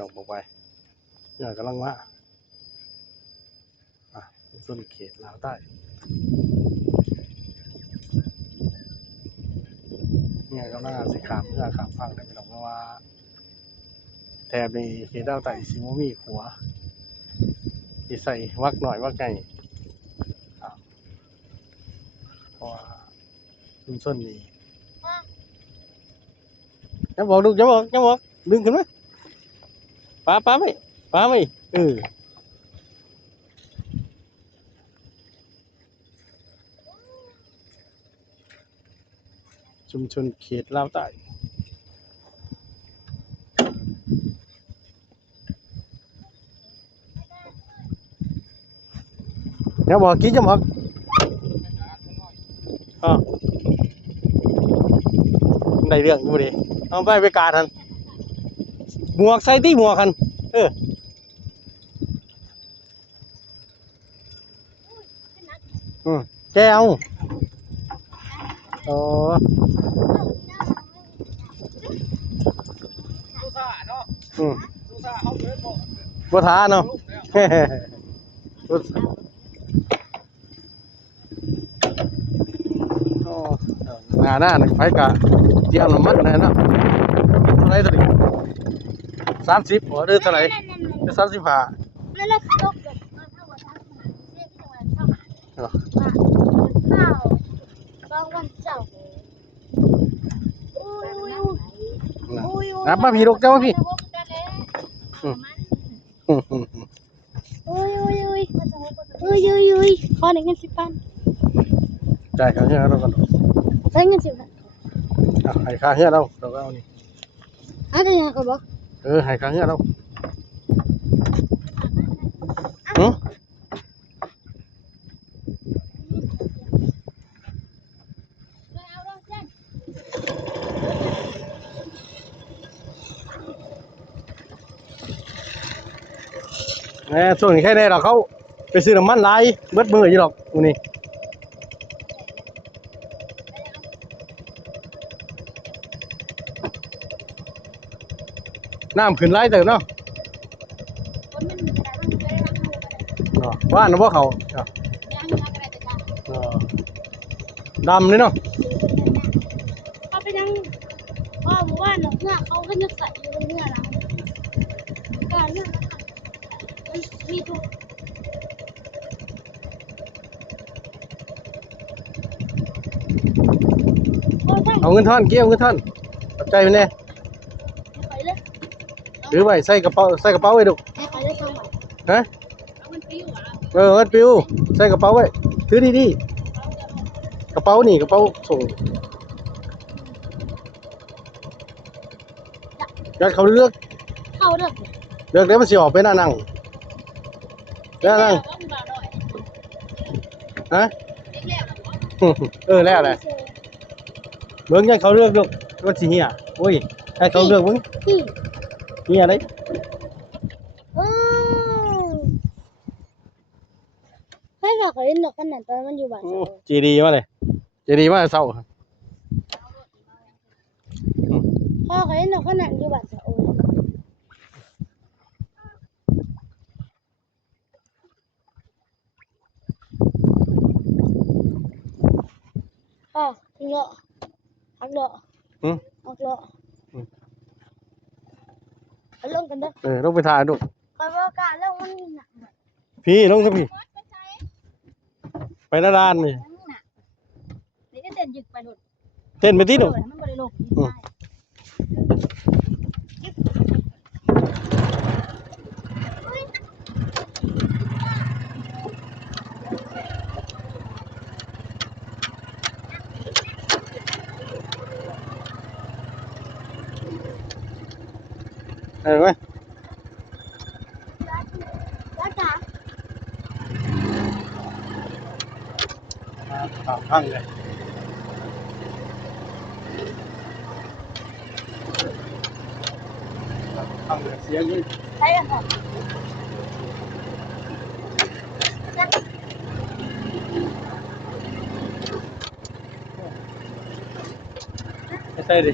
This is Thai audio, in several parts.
น้องบอกไปเนี่ยกำลังมาส่วนเขตลาวใต้เนี่ยกำลังสิขามเพื่อขามฟังได้พี่น้องเพราะว่าแถบนี้เขตลาวใต้สิบ่มีขัวสิใส่วักหน่อยวักใหญ่เพราะว่าชุมชนนี้จะบอกลูกจะบอกดึงขึ้นไหมป้าไม่ชุมชนเขตลาวใต้จะบอกกี้จะบอกได้เรื่องกูดิเอาไปกาทันหมวกใส่ที่หมวกคันแกเอาอ๋อบัวท้าเนาะงานหน้าหนึ่งไฟกะเที่ยวน้ำมันนะเนาะเท่าไรตัวนี้30หัวเดือนเท่าไร35นั่นแหละตกแบบนับมาพี่ลูกเจ้ามาพี่ขอหนึ่งเงิน10,000จ่ายค่าเฮือเราก่อนใช้เงิน10,000ให้ค่าเฮือเราก็เอานี่ได้ยังก็บอกให้ค่าเฮือเราช่วงนี้แค่ได้หรอกเขาไปซื้อน้ำมันหลายเบิดมืออยู่หรอกกูนี่น้ำขึ้นไล่เติมเนาะว่านนะพวกเขาดำเลยเนาะเขาไปนั่งพ่อหมู่บ้านเนื้อเขาก็นึกใส่อยู่เนื้อนะการเนื้อมีทุกเอาเงินท่อนเกี่ยวเงินท่อนตัดใจมันแน่หรือไว้ใส่กระเป๋าไว้ดูฮะเงินปิวใส่กระเป๋าไว้ถือดีกระเป๋านี่กระเป๋าส่งยัดเขาเลือกเดี๋ยวมันสิออกเป็นนั่งฮะแล้วอะไรเบิ้งยัดเขาเลือกดูมันสิเหี้ยโอ้ยให้เขาเลือกมึงเหี้ยเลยให้ฝากเขาเล่นดอกกันหนังตอนมันอยู่บ้านจีดีมาเลยจีดีมาเศร้าพ่อเขาเล่นดอกกันหนังอยู่บ้านโอ้เลาะหักเลาะหักเลาะลงกันเด้อลงไปถ่ายดูไปว่ากะลงมันหนักพี่ลงสักพี่ไปหน้าด้านนี่นี่ก็เต้นยึกไปดุเต้นไปที่ดูมันบ่ได้ลงเห็นไหมข้างเลยข้างเลยเสียงนี่ใช่ค่ะใช่ดิ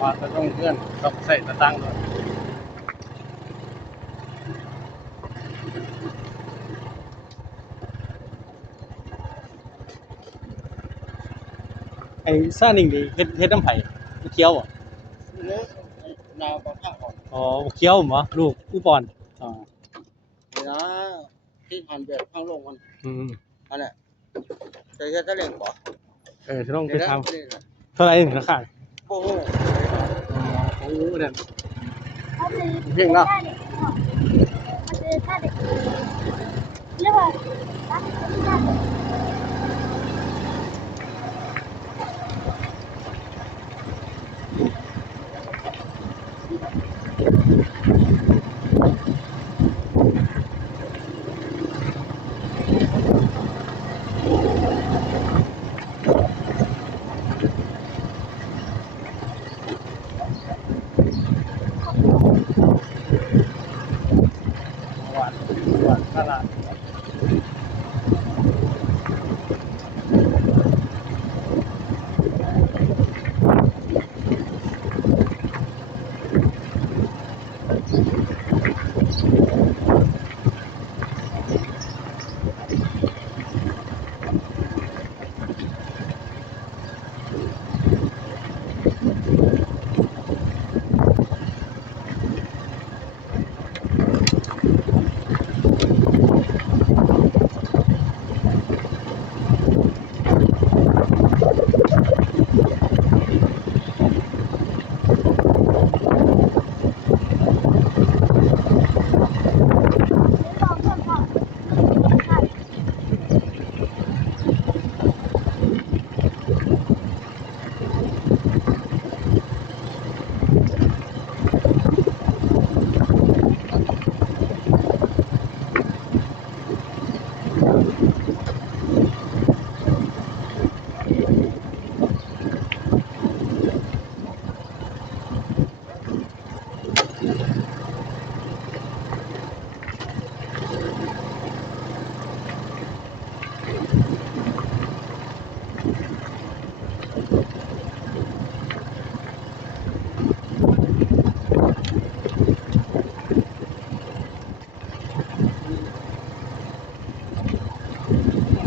ว่าจะต้องเพื่อนต้องใส่ตะตั้งด้วยไอ้ซ่านิ่งดิเฮ็ดน้ำไผ่เคี้ยวอ่ะ เลยนาวกับข้าวอ่อน อ๋อเคี้ยวเหรอลูกผู้ปอนอ๋อ นี่นะที่หันแบบข้างลงมัน อืม อันนี้ใส่แค่ตะเล่งบ่ จะต้องไปท นี่นะ ำเท่าไหร่ถึงราคา โอ้โห โอ้เนี่ย เขาจะ เพียงเนาะ มันจะถ้าเด็กเรียกว่ารักที่ได้ หวานตลาด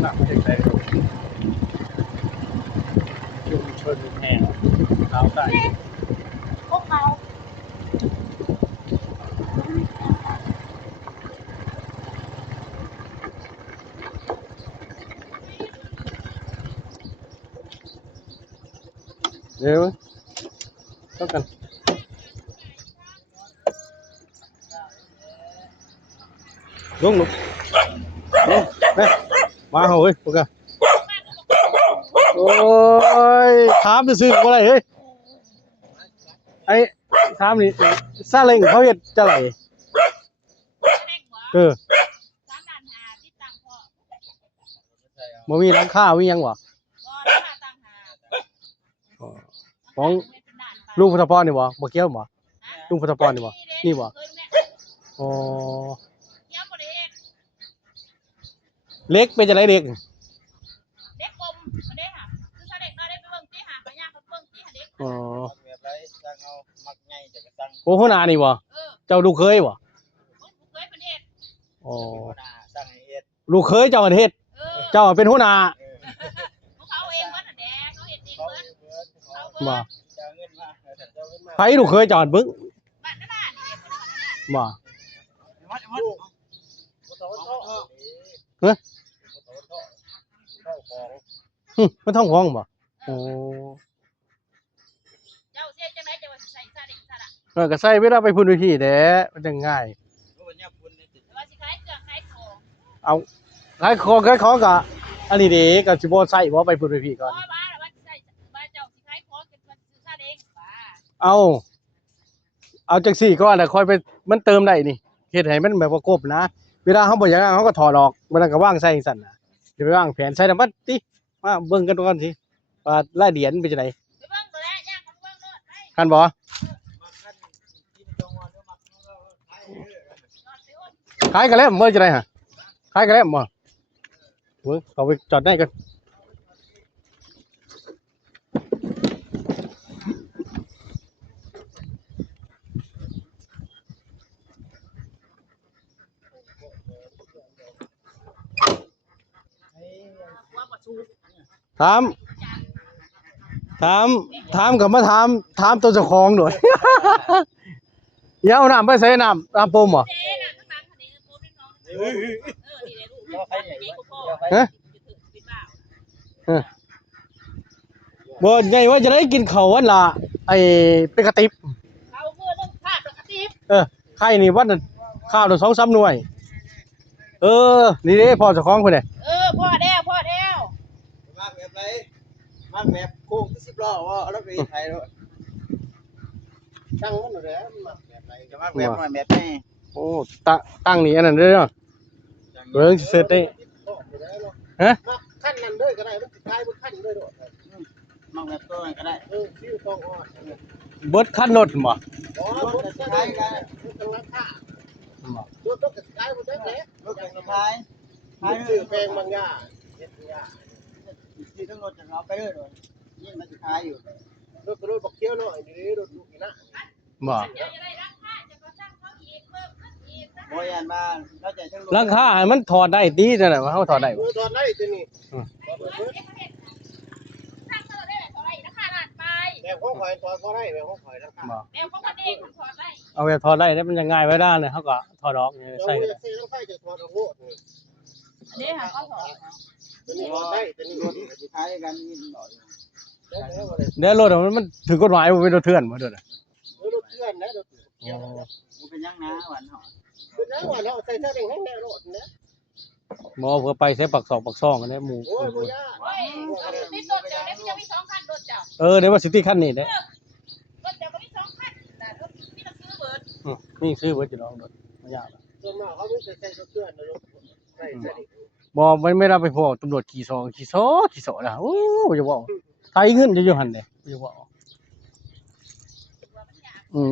หนักเด็กเลยชุมชนแห่งดาวใต้ พวกเขา เดี๋ยวต้องกันลุงไปมาเฮ้ยพวกกันโอ้ยถามจะซื้ออะไรเฮ้ยไอ้ถามนี่ซาเล้งเขาเฮ็ดจะไหรเออบ่มีร้านค้ามีหยังวะอ๋อของลุงพุทธพรนี่บ่บ่เกี่ยวบ่ลุงพุทธพรนี่บ่นี่บ่อ๋อเล็กเป็นจังไดเล็ก เด็กกลมมาได้ค่ะคือถ้าเด็กน้อยได้ไปเบิ่งที่หาไปย่างไปเบิ่งที่หาเด็ก อ๋อ แบบไรสร้างเอามักง่ายจะกระตัง โอ้หัวหน้านี่บ่ เออ เจ้าลูกเคยบ่ ผมเคยเป็นเฮ็ด อ๋อ หน้าสร้างให้เฮ็ด ลูกเคยเจ้าประเทศ เออ เจ้าเป็นหัวหน้า ของเขาเองเบิดน่ะแดกเขาเฮ็ดเอง เขา เบิด เบิดเขา เขา เบิ เบิ บ่ ด จะเงินมาแต่เจ้าเงินมา ไผลูกเคยเจ้าเบิ่ง บ้านนั่นน่ะนี่เพิ่นเอานั่นน่ะ บ่ วัดโตโต เฮ้ย เข้าของ มันท้องห้องบ่โอ้ เจ้าเสียจังได๋เจ้าว่าสิใส่ซาเด็กซาละ ก็ใส่เวลาไปพุ่นวิธีแหละมันจังง่าย รู้ว่าเนี่ยคุณนี่ติด แต่ว่าสิขายเครื่องขายของ เอาขายของก็อันนี้เด้ก็สิบ่ใส่บ่ไปพุ่นวิธีก่อน เพราะว่าว่าสิใส่ว่าเจ้าสิขายของเป็นว่าสิซื้อซาเด็กว่า เอาจังซี่ก่อนแล้วค่อยไปมันเติมได้นี่เฮ็ดให้มันแบบว่าครบนะ เวลาเฮาบ่อยากเอาเฮาก็ถอดออกเวลาก็วางใส่จังซั่นน่ะสิไปวางแผนใส่น้ำมันติมาเบิ่งกันก่อนสิว่ารายละเอียดมันเป็นจังได ไปเบิ่งตัวแลย่างเขาเบิ่งโลดไป คันบ่ มาขั้นกินตรงวันแล้วมาขาย นอนไปโอน ขายกันแล้วมื้อจังได๋ฮะขายกันแล้วบ่เว้ยเอาไปจอดได้กัน ถามกับมาถามตัวเจ้าของด้วย อย่าเอาน้ำไปใส่น้ำปมเหรอ เจ๊น่ะทั้งนั้นคนนี้โป๊บน้องดีเลยลูกเจ๊กูพ่อ ฮะ เป็นบ้า บ่ไงว่าจะได้กินข้าววันละไอ้เป็นกระติบ เอาเมื่อต้องพลาดปกติ ไข่นี่วันละข้าวละ2-3หน่วย นี่เด้พ่อเจ้าของเพิ่นน่ะ พ่อแด้ว มาแบบไรมาแบบโค้ง10ล้อว่าแล้วไปไทยด้วยตั้งมันเลยมาแบบไรจะมาแบบหน่อยแบบนี้ โอ้ตั้งนี่อันนั้นเด้อเนาะเบิ่งเสร็จได้ฮะ มาขั้นนั้นด้วยก็ได้มันคล้ายมันขั้นด้วยด้วยมาแบบตัวก็ได้ซิวต้องอ้อ เบิดคันรถบ่ อ๋อมันคล้ายกันมันต้องราคาตัวต้องคล้ายมันได้แหละรถคล้ายซื้อแพงบางอย่างเฮ็ดยากที่ทั้งรถจะเอาไปเลยด้วยนี่มันคล้ายอยู่รถบักเคี้ยวเนาะอยู่นี่รถลูกนี่นะ บ่ จะได้รักค่าจะก็สร้างเขาอีกเพิ่มขึ้นอีก บ่ยันมาแล้วจะทั้งรถ ราคาให้มันถอดได้ดีจังได๋ว่าเฮาถอดได้บ่ ตอนไหนตัวนี้ สร้างเธอได้เท่าไหร่ราคาหลานไป แบบของข่อยตอนก็ได้แบบของข่อยราคา บ่ แมวเขาก็เด้งขอได้ เอาแบบถอดได้แล้วมันจะง่ายไว้ด้านเลยเฮาก็ถอดออกนี่ ใส่ ใส่ ใส่ต้องใส่จะถอดออกโลดนี่ อันนี้ค่ะเขาถอด ตัวนี้ได้ตัวนี้สุดท้ายกันนี่หน่อย เดี๋ยวรถมันถึงกฎหมายบ่เป็นรถเถื่อนบ่เด้อ รถเพื่อนนะรถมันเป็นยังนะวันเหรอเป็นยังวันเหรอใส่เสื้อแดงให้แน่รถนะ บ่เพื่อไปใส่ปักซองกันได้หมู่ โอ้ยบ่ยาก โอ้ยเขาติดรถเจ้าเนี่ยมันยังมี2คันรถเจ้า เดี๋ยวว่าสิติคันนี้เด้ รถเจ้าก็มี2คันแต่รถนี่เราซื้อเบิด มีซื้อเบิดอยู่ดอกรถบ่ยาก ส่วนมากเขาไม่ใส่เสื้อเพื่อนนะรถใส่ใส่ บ่ไม่ได้ไปพอตำรวจขี่ซอนะโอ้บ่จะเว้าไทยเงินอยู่หั่นเด้บ่จะเว้า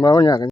บ่มันยาก